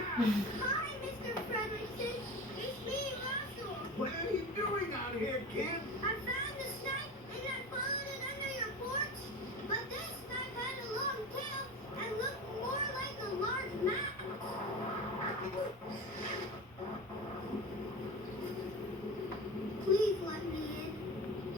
Mr. Frederickson. It's me, Russell. What are you doing out here, kid? I'm